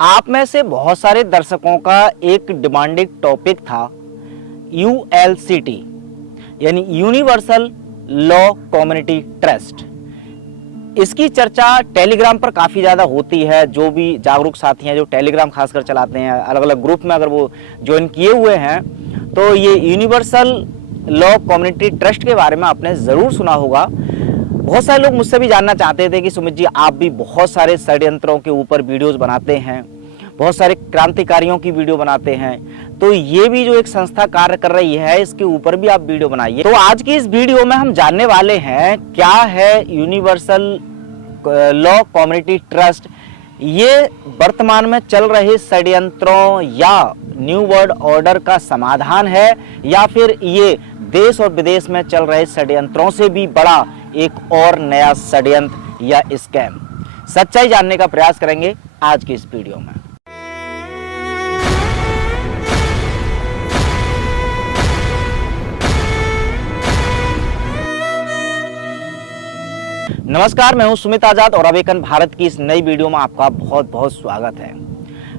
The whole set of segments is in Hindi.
आप में से बहुत सारे दर्शकों का एक डिमांडिंग टॉपिक था ULCT यानी यूनिवर्सल लॉ कम्युनिटी ट्रस्ट। इसकी चर्चा टेलीग्राम पर काफ़ी ज़्यादा होती है। जो भी जागरूक साथी हैं जो टेलीग्राम खासकर चलाते हैं, अलग अलग ग्रुप में अगर वो ज्वाइन किए हुए हैं तो ये यूनिवर्सल लॉ कम्युनिटी ट्रस्ट के बारे में आपने ज़रूर सुना होगा। बहुत सारे लोग मुझसे भी जानना चाहते थे कि सुमित जी, आप भी बहुत सारे षड्यंत्रों के ऊपर वीडियोस बनाते हैं, बहुत सारे क्रांतिकारियों की वीडियो बनाते हैं, तो ये भी जो एक संस्था कार्य कर रही है इसके ऊपर भी आप वीडियो बनाइए। तो आज की इस वीडियो में हम जानने वाले हैं क्या है यूनिवर्सल लॉ कम्युनिटी ट्रस्ट। ये वर्तमान में चल रहे षड्यंत्रों या न्यू वर्ल्ड ऑर्डर का समाधान है या फिर ये देश और विदेश में चल रहे षड्यंत्रों से भी बड़ा एक और नया षड्यंत्र या स्कैम। सच्चाई जानने का प्रयास करेंगे आज की इस वीडियो में। नमस्कार, मैं हूं सुमित आजाद और अवेकन भारत की इस नई वीडियो में आपका बहुत बहुत स्वागत है।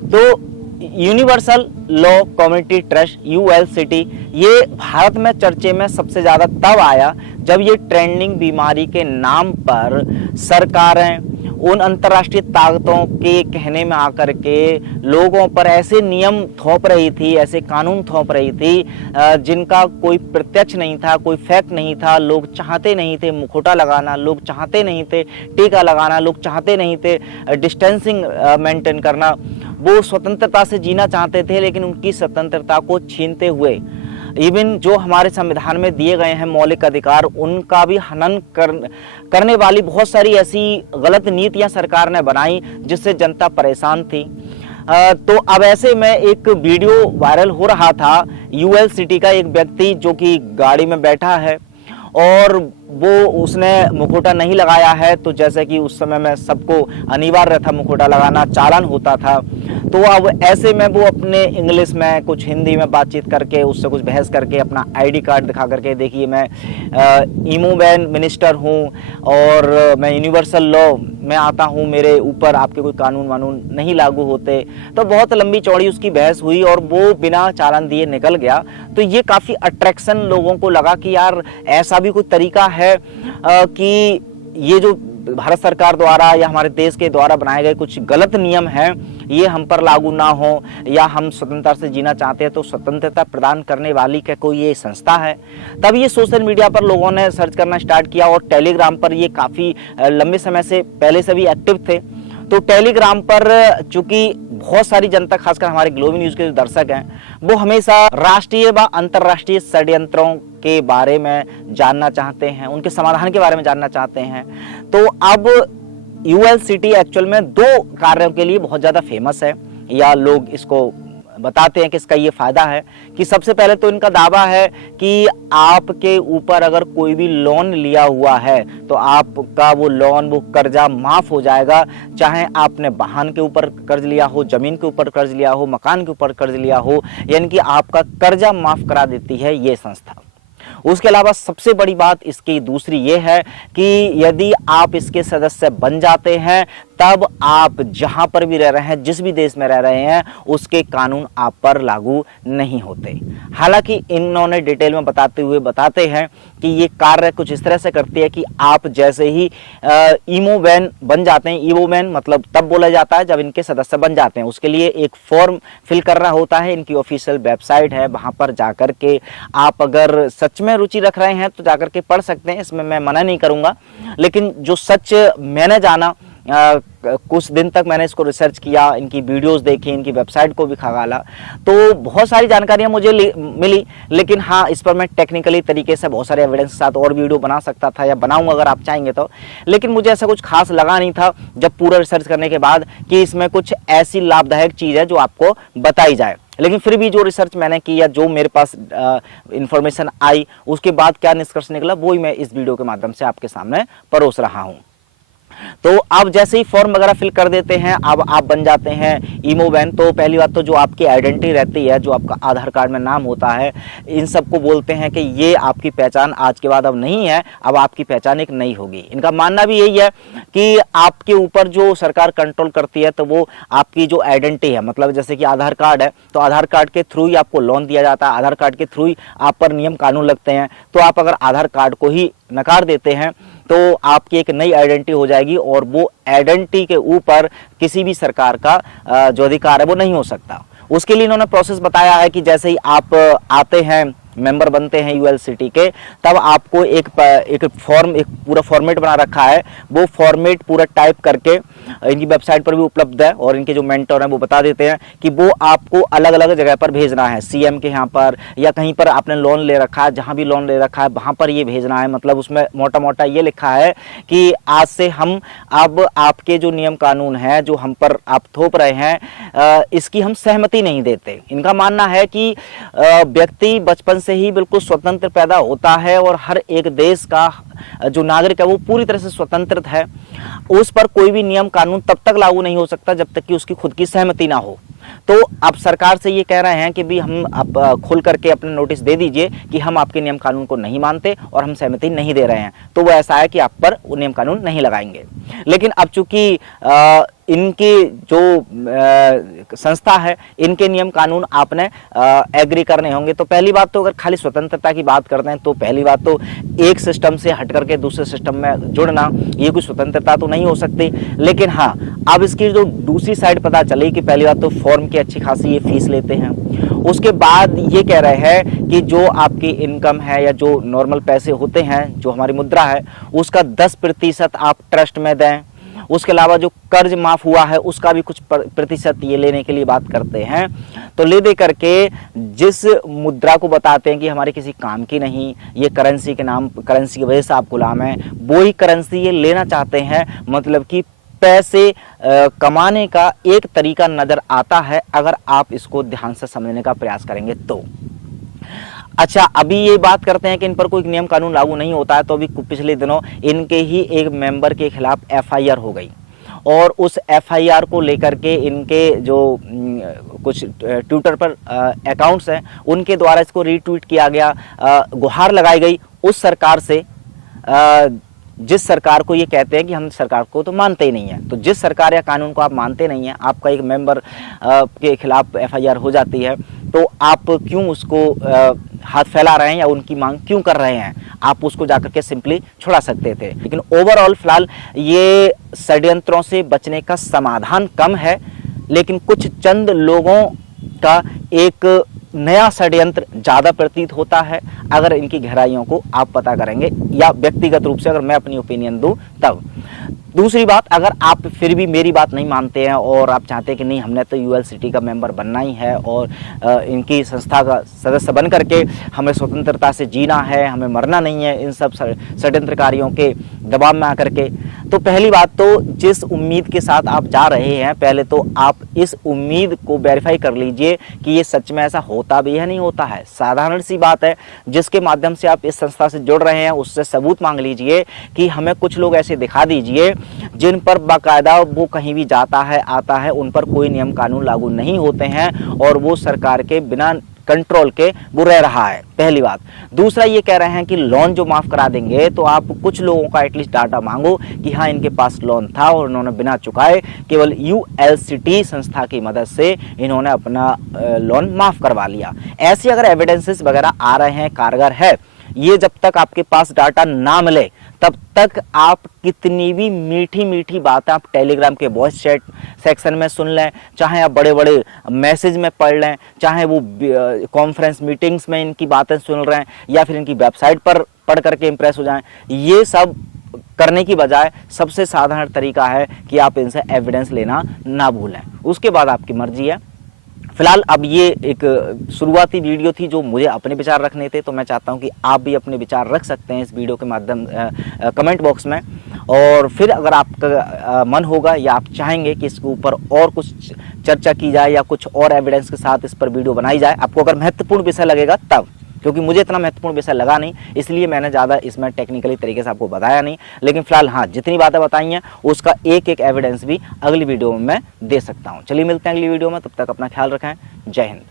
तो universal law community trust ULCT ये भारत में चर्चे में सबसे ज़्यादा तब आया जब ये ट्रेंडिंग बीमारी के नाम पर सरकारें उन अंतर्राष्ट्रीय ताकतों के कहने में आकर के लोगों पर ऐसे नियम थोप रही थी, ऐसे कानून थोप रही थी जिनका कोई प्रत्यक्ष नहीं था, कोई फैक्ट नहीं था। लोग चाहते नहीं थे मुखौटा लगाना, लोग चाहते नहीं थे टीका लगाना, लोग चाहते नहीं थे डिस्टेंसिंग मेंटेन करना। वो स्वतंत्रता से जीना चाहते थे, लेकिन उनकी स्वतंत्रता को छीनते हुए इवन जो हमारे संविधान में दिए गए हैं मौलिक अधिकार, उनका भी हनन करने वाली बहुत सारी ऐसी गलत नीतियां सरकार ने बनाई जिससे जनता परेशान थी। तो अब ऐसे में एक वीडियो वायरल हो रहा था ULCT का एक व्यक्ति जो कि गाड़ी में बैठा है और वो उसने मुखौटा नहीं लगाया है। तो जैसे कि उस समय में सबको अनिवार्य था मुखौटा लगाना, चालान होता था। तो अब ऐसे में वो अपने इंग्लिश में कुछ हिंदी में बातचीत करके उससे कुछ बहस करके अपना ID कार्ड दिखा करके, देखिए मैं इमोबैन मिनिस्टर हूँ और मैं यूनिवर्सल लॉ में आता हूँ, मेरे ऊपर आपके कोई कानून वानून नहीं लागू होते। तो बहुत लंबी चौड़ी उसकी बहस हुई और वो बिना चालान दिए निकल गया। तो ये काफ़ी अट्रैक्शन लोगों को लगा कि यार ऐसा भी कोई तरीका है कि ये जो भारत सरकार द्वारा या हमारे देश के द्वारा बनाए गए कुछ गलत नियम हैं ये हम पर लागू ना हो, या हम स्वतंत्रता से जीना चाहते हैं तो स्वतंत्रता प्रदान करने वाली क्या कोई ये संस्था है। तब ये सोशल मीडिया पर लोगों ने सर्च करना स्टार्ट किया और टेलीग्राम पर ये काफ़ी लंबे समय से पहले से भी एक्टिव थे। तो टेलीग्राम पर चूंकि बहुत सारी जनता, खासकर हमारे ग्लोबल न्यूज के जो दर्शक हैं, वो हमेशा राष्ट्रीय व अंतर्राष्ट्रीय षड्यंत्रों के बारे में जानना चाहते हैं, उनके समाधान के बारे में जानना चाहते हैं। तो अब ULCT एक्चुअल में 2 कार्यों के लिए बहुत ज़्यादा फेमस है, या लोग इसको बताते हैं कि इसका ये फायदा है कि सबसे पहले तो इनका दावा है कि आपके ऊपर अगर कोई भी लोन लिया हुआ है तो आपका वो लोन, वो कर्जा माफ हो जाएगा। चाहे आपने वाहन के ऊपर कर्ज लिया हो, जमीन के ऊपर कर्ज लिया हो, मकान के ऊपर कर्ज लिया हो, यानी कि आपका कर्जा माफ करा देती है ये संस्था। उसके अलावा सबसे बड़ी बात इसकी दूसरी ये है कि यदि आप इसके सदस्य बन जाते हैं तब आप जहां पर भी रह रहे हैं, जिस भी देश में रह रहे हैं, उसके कानून आप पर लागू नहीं होते। हालांकि इन्होंने डिटेल में बताते हैं कि ये कार्य कुछ इस तरह से करती है कि आप जैसे ही इमोबैन बन जाते हैं, इमोबैन मतलब तब बोला जाता है जब इनके सदस्य बन जाते हैं, उसके लिए एक फॉर्म फिल करना होता है। इनकी ऑफिशियल वेबसाइट है, वहां पर जाकर के आप अगर सच में रुचि रख रहे हैं तो जाकर के पढ़ सकते हैं, इसमें मैं मना नहीं करूंगा। लेकिन जो सच मैंने जाना, कुछ दिन तक मैंने इसको रिसर्च किया, इनकी वीडियोस देखी, इनकी वेबसाइट को भी खंगाला, तो बहुत सारी जानकारियां मुझे मिली। लेकिन हाँ, इस पर मैं टेक्निकली तरीके से बहुत सारे एविडेंस के साथ और वीडियो बना सकता था या बनाऊंगा अगर आप चाहेंगे तो। लेकिन मुझे ऐसा कुछ खास लगा नहीं था जब पूरा रिसर्च करने के बाद कि इसमें कुछ ऐसी लाभदायक चीज़ है जो आपको बताई जाए। लेकिन फिर भी जो रिसर्च मैंने की या जो मेरे पास इंफॉर्मेशन आई, उसके बाद क्या निष्कर्ष निकला वो ही मैं इस वीडियो के माध्यम से आपके सामने परोस रहा हूँ। तो आप जैसे ही फॉर्म वगैरह फिल कर देते हैं, अब आप बन जाते हैं ईमो वैन। तो पहली बात तो जो आपकी आइडेंटिटी रहती है, जो आपका आधार कार्ड में नाम होता है, इन सबको बोलते हैं कि ये आपकी पहचान आज के बाद अब नहीं है, अब आपकी पहचान एक नई होगी। इनका मानना भी यही है कि आपके ऊपर जो सरकार कंट्रोल करती है तो वो आपकी जो आइडेंटिटी है, मतलब जैसे कि आधार कार्ड है तो आधार कार्ड के थ्रू ही आपको लोन दिया जाता है, आधार कार्ड के थ्रू ही आप पर नियम कानून लगते हैं। तो आप अगर आधार कार्ड को ही नकार देते हैं तो आपकी एक नई आइडेंटिटी हो जाएगी और वो आइडेंटिटी के ऊपर किसी भी सरकार का जो अधिकार है वो नहीं हो सकता। उसके लिए इन्होंने प्रोसेस बताया है कि जैसे ही आप आते हैं, मेंबर बनते हैं यूएल सिटी के, तब आपको एक पूरा फॉर्मेट बना रखा है। वो फॉर्मेट पूरा टाइप करके इनकी वेबसाइट पर भी उपलब्ध है और इनके जो मेंटर हैं वो बता देते हैं कि वो आपको अलग अलग जगह पर भेजना है, सीएम के यहाँ पर या कहीं पर आपने लोन ले रखा है, जहाँ भी लोन ले रखा है वहाँ पर ये भेजना है। मतलब उसमें मोटा मोटा ये लिखा है कि आज से हम अब आपके जो नियम कानून है जो हम पर आप थोप रहे हैं, इसकी हम सहमति नहीं देते। इनका मानना है कि व्यक्ति बचपन से ही बिल्कुल स्वतंत्र पैदा होता है और हर एक देश का जो नागरिक है वो पूरी तरह से स्वतंत्र है। उस पर कोई भी नियम कानून तब तक लागू नहीं हो सकता जब तक कि उसकी खुद की सहमति ना हो। तो अब सरकार से ये कह रहे हैं कि भी हम अब खुल करके अपने नोटिस दे दीजिए कि हम आपके नियम कानून को नहीं मानते और हम सहमति नहीं दे रहे हैं। तो वो ऐसा है कि आप पर वो नियम कानून नहीं लगाएंगे। लेकिन अब चूंकि इनकी जो संस्था है, इनके नियम कानून आपने एग्री करने होंगे। तो पहली बात तो अगर खाली स्वतंत्रता की बात करते हैं तो पहली बात तो एक सिस्टम से हट करके दूसरे सिस्टम में जुड़ना, ये कोई स्वतंत्रता तो नहीं हो सकती। लेकिन हाँ, अब इसकी जो दूसरी साइड पता चली कि पहली बात तो फॉर्म की अच्छी खासी ये फीस लेते हैं। उसके बाद ये कह रहे हैं कि जो आपकी इनकम है या जो नॉर्मल पैसे होते हैं, जो हमारी मुद्रा है, उसका 10% आप ट्रस्ट में दें। उसके अलावा जो कर्ज माफ हुआ है उसका भी कुछ प्रतिशत ये लेने के लिए बात करते हैं। तो ले दे करके जिस मुद्रा को बताते हैं कि हमारे किसी काम की नहीं, ये करेंसी के नाम, करेंसी की वजह से आप गुलाम हैं, वो ही करेंसी ये लेना चाहते हैं। मतलब कि पैसे कमाने का एक तरीका नजर आता है अगर आप इसको ध्यान से समझने का प्रयास करेंगे तो। अच्छा, अभी ये बात करते हैं कि इन पर कोई नियम कानून लागू नहीं होता है। तो अभी पिछले दिनों इनके ही एक मेंबर के खिलाफ एफआईआर हो गई और उस एफआईआर को लेकर के इनके जो कुछ ट्विटर पर अकाउंट्स हैं उनके द्वारा इसको रीट्वीट किया गया, गुहार लगाई गई उस सरकार से जिस सरकार को ये कहते हैं कि हम सरकार को तो मानते ही नहीं है। तो जिस सरकार या कानून को आप मानते नहीं हैं, आपका एक मेंबर के खिलाफ एफआईआर हो जाती है, तो आप क्यों उसको हाथ फैला रहे हैं या उनकी मांग क्यों कर रहे हैं? आप उसको जाकर के सिंपली छुड़ा सकते थे। लेकिन ओवरऑल फिलहाल ये षड्यंत्रों से बचने का समाधान कम है, लेकिन कुछ चंद लोगों का एक नया षड्यंत्र ज्यादा प्रतीत होता है अगर इनकी गहराइयों को आप पता करेंगे, या व्यक्तिगत रूप से अगर मैं अपनी ओपिनियन दूं तब। दूसरी बात, अगर आप फिर भी मेरी बात नहीं मानते हैं और आप चाहते हैं कि नहीं हमने तो यूएल सिटी का मेंबर बनना ही है और इनकी संस्था का सदस्य बन करके हमें स्वतंत्रता से जीना है, हमें मरना नहीं है इन सब षड्यंत्रकारियों के दबाव में आकर के, तो पहली बात तो जिस उम्मीद के साथ आप जा रहे हैं, पहले तो आप इस उम्मीद को वेरीफाई कर लीजिए कि ये सच में ऐसा होता भी है नहीं होता है। साधारण सी बात है, जिसके माध्यम से आप इस संस्था से जुड़ रहे हैं उससे सबूत मांग लीजिए कि हमें कुछ लोग ऐसे दिखा दीजिए जिन पर बाकायदा वो कहीं भी जाता है आता है, उन पर कोई नियम कानून लागू नहीं होते हैं और वो सरकार के बिना कंट्रोल के वो रह रहा है, पहली बात। दूसरा, ये कह रहे हैं कि लोन जो माफ करा देंगे तो आप कुछ लोगों का एटलीस्ट डाटा मांगो कि हाँ इनके पास लोन था और उन्होंने बिना चुकाए केवल यूएलसीटी संस्था की मदद से इन्होंने अपना लोन माफ करवा लिया। ऐसे अगर एविडेंसेस वगैरह आ रहे हैं, कारगर है, ये जब तक आपके पास डाटा ना मिले तब तक आप कितनी भी मीठी मीठी बातें आप टेलीग्राम के वॉइस चैट सेक्शन में सुन लें, चाहे आप बड़े बड़े मैसेज में पढ़ लें, चाहे वो कॉन्फ्रेंस मीटिंग्स में इनकी बातें सुन रहे हैं या फिर इनकी वेबसाइट पर पढ़ करके इम्प्रेस हो जाएं, ये सब करने की बजाय सबसे साधारण तरीका है कि आप इनसे एविडेंस लेना ना भूलें। उसके बाद आपकी मर्जी है। फिलहाल अब ये एक शुरुआती वीडियो थी जो मुझे अपने विचार रखने थे, तो मैं चाहता हूं कि आप भी अपने विचार रख सकते हैं इस वीडियो के माध्यम कमेंट बॉक्स में। और फिर अगर आपका मन होगा या आप चाहेंगे कि इसके ऊपर और कुछ चर्चा की जाए या कुछ और एविडेंस के साथ इस पर वीडियो बनाई जाए, आपको अगर महत्वपूर्ण विषय लगेगा तब क्योंकि मुझे इतना महत्वपूर्ण विषय लगा नहीं, इसलिए मैंने ज़्यादा इसमें टेक्निकली तरीके से आपको बताया नहीं। लेकिन फिलहाल हाँ, जितनी बातें बताई हैं उसका एक एक एविडेंस भी अगली वीडियो में मैं दे सकता हूँ। चलिए मिलते हैं अगली वीडियो में, तब तक अपना ख्याल रखें। जय हिंद।